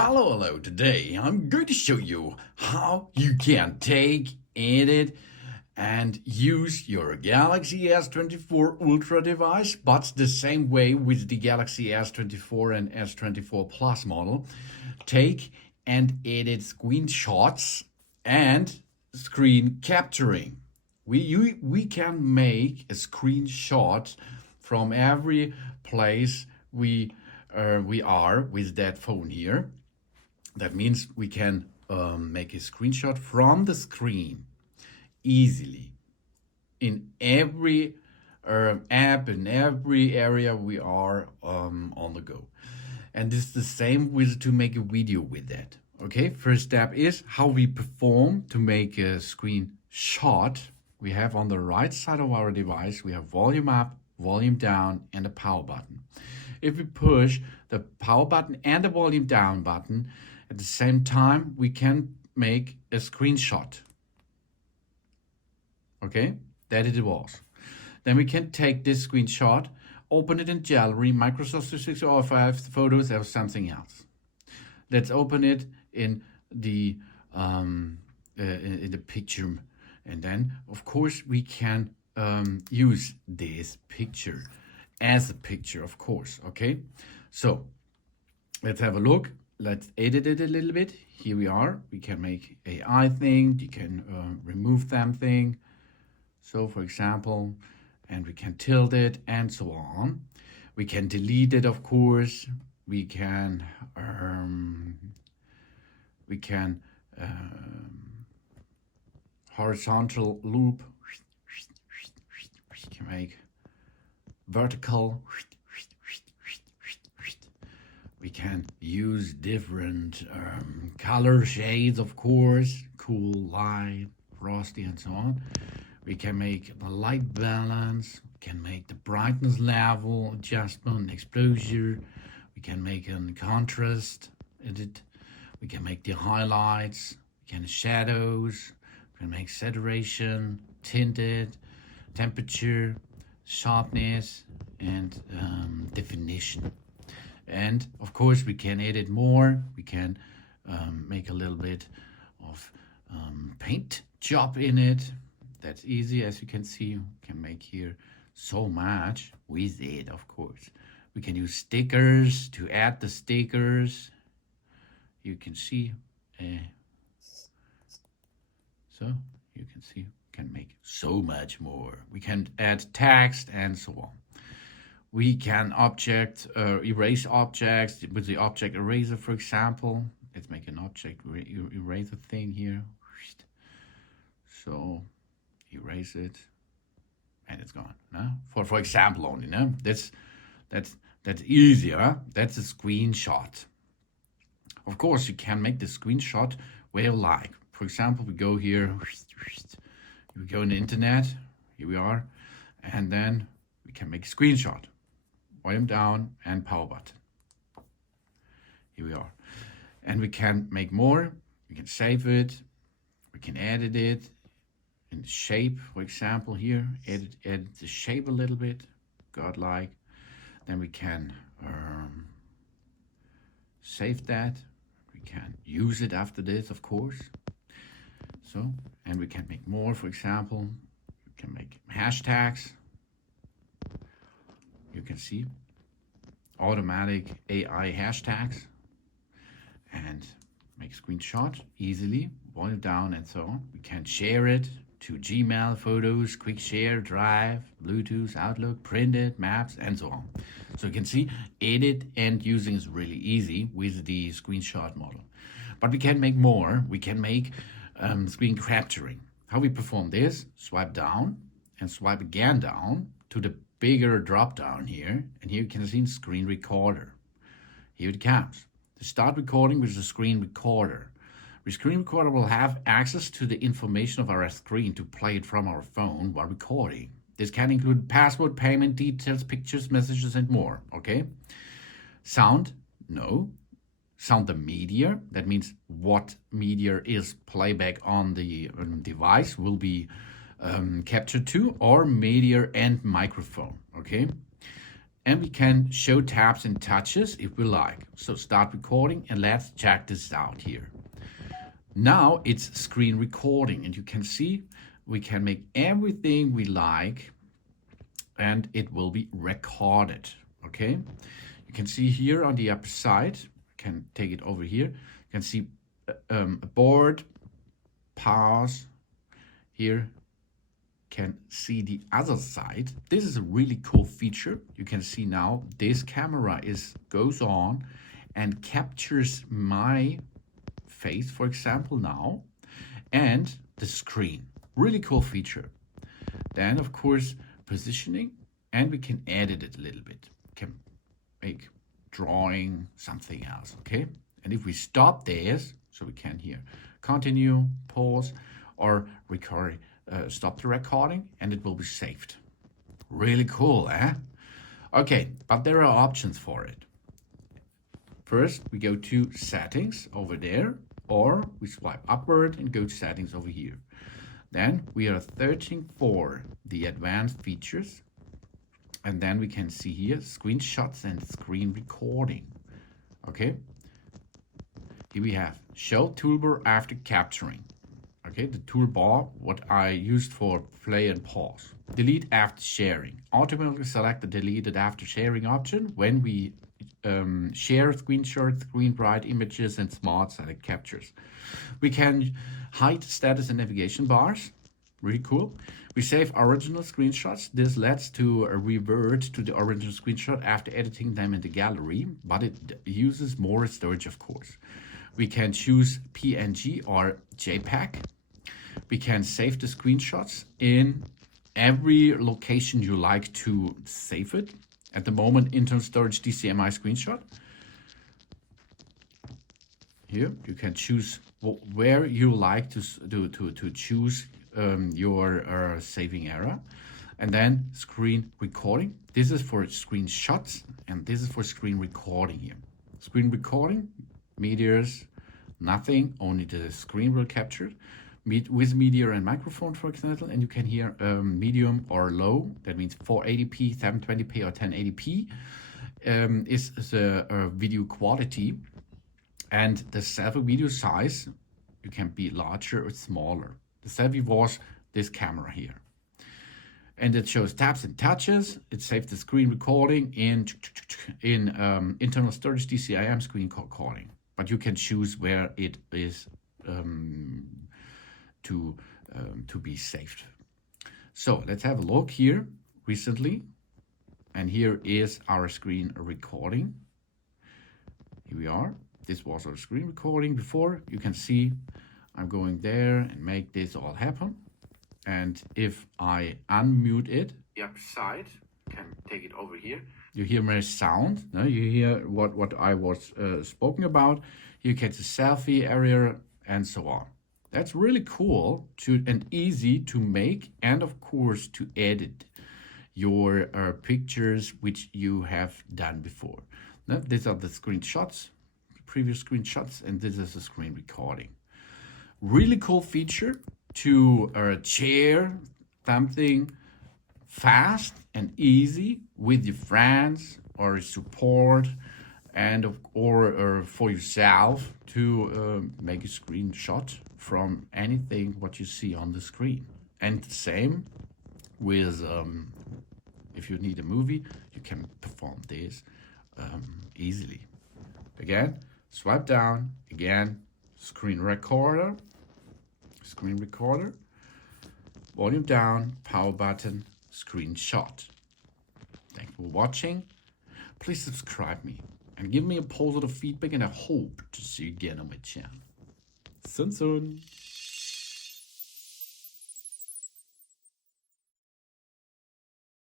Hello. Today I'm going to show you how you can take, edit, and use your Galaxy S24 Ultra device, but the same way with the Galaxy S24 and S24 Plus model. Take and edit screenshots and screen capturing. We can make a screenshot from every place we are with that phone here. That means we can make a screenshot from the screen easily in every app, in every area we are on the go. And it's the same with to make a video with that. Okay, first step is how we perform to make a screenshot. We have on the right side of our device, we have volume up, volume down, and a power button. If we push the power button and the volume down button at the same time, we can make a screenshot. Okay, that it was. Then we can take this screenshot, open it in Gallery, Microsoft 365 Photos, or something else. Let's open it in the picture, and then of course we can use this picture as a picture, of course. Okay, so let's have a look. Let's edit it a little bit. Here we are. We can make AI thing. You can remove them thing. So for example, and we can tilt it and so on. We can delete it, of course. We can horizontal loop. We can make vertical. We can use different color shades, of course, cool, light, frosty, and so on. We can make the light balance. We can make the brightness level adjustment, exposure. We can make a contrast edit. We can make the highlights. We can shadows. We can make saturation, tinted, temperature, sharpness, and definition. And of course we can edit more. We can make a little bit of paint job in it. That's easy, as you can see. We can make here so much with it, of course. We can use stickers to add the stickers. You can see, so you can see, we can make so much more. We can add text and so on. We can erase objects with the object eraser, for example. Let's make an object eraser thing here. So erase it, and it's gone. No? For example only. No, that's easier. That's a screenshot. Of course, you can make the screenshot where you like. For example, we go here. We go in the internet. Here we are, and then we can make a screenshot. Volume down and power button. Here we are. And we can make more. We can save it. We can edit it in the shape, for example, here. Edit the shape a little bit, godlike. Then we can save that. We can use it after this, of course. So, and we can make more, for example. We can make hashtags. You can see automatic AI hashtags and make screenshot easily, volume down and so on. We can share it to Gmail, Photos, Quick Share, Drive, Bluetooth, Outlook, print it, Maps, and so on. So you can see edit and using is really easy with the screenshot model. But we can make more. We can make screen capturing. How we perform this? Swipe down and swipe again down to the bigger drop down here, and here you can see screen recorder. Here it comes. To start recording with the screen recorder. The screen recorder will have access to the information of our screen to play it from our phone while recording. This can include password, payment details, pictures, messages, and more. Okay. Sound? No. Sound the media. That means what media is playback on the device will be captured to, or media and microphone. Okay. And we can show taps and touches if we like. So start recording and let's check this out here. Now it's screen recording and you can see we can make everything we like and it will be recorded, okay? You can see here on the upper side, can take it over here. You can see abort, pause. Here can see the other side. This is a really cool feature. You can see now this camera goes on and captures my face, for example, now, and the screen. Really cool feature. Then, of course, positioning, and we can edit it a little bit. Can make drawing, something else, okay? And if we stop this, so we can here continue, pause, or record, stop the recording, and it will be saved. Really cool, eh? Okay, but there are options for it. First, we go to settings over there, or we swipe upward and go to settings over here. Then we are searching for the advanced features. And then we can see here screenshots and screen recording. Okay. Here we have show toolbar after capturing. Okay, the toolbar, what I used for play and pause. Delete after sharing. Automatically select the deleted after sharing option when we share screenshots, screen bright images, and smart select captures. We can hide status and navigation bars. Really cool. We save original screenshots. This lets to revert to the original screenshot after editing them in the gallery, but it uses more storage, of course. We can choose PNG or JPEG. We can save the screenshots in every location you like to save it. At the moment, internal storage DCMI screenshot. Here you can choose where you like to choose your saving area, and then screen recording. This is for screenshots, and this is for screen recording here. Screen recording, medias, nothing, only the screen will capture. With media and microphone, for example, and you can hear medium or low. That means 480p, 720p, or 1080p is the video quality. And the selfie video size, you can be larger or smaller. The selfie was this camera here. And it shows taps and touches. It saves the screen recording in internal storage DCIM screen recording. But you can choose where it is to be saved. So let's have a look here recently. And here is our screen recording. Here we are. This was our screen recording before. You can see I'm going there and make this all happen. And if I unmute it, the upper side, can take it over here. You hear my sound. No? You hear what I was spoken about. You get the selfie area and so on. That's really cool and easy to make, and of course to edit your pictures which you have done before. Now, these are the screenshots, previous screenshots, and this is a screen recording. Really cool feature to share something fast and easy with your friends or support, and or for yourself to make a screenshot from anything what you see on the screen. And the same with if you need a movie, you can perform this easily. Again, swipe down, again, screen recorder, volume down, power button, screenshot. Thanks for watching. Please subscribe me and give me a positive feedback, and I hope to see you again on my channel. Soon.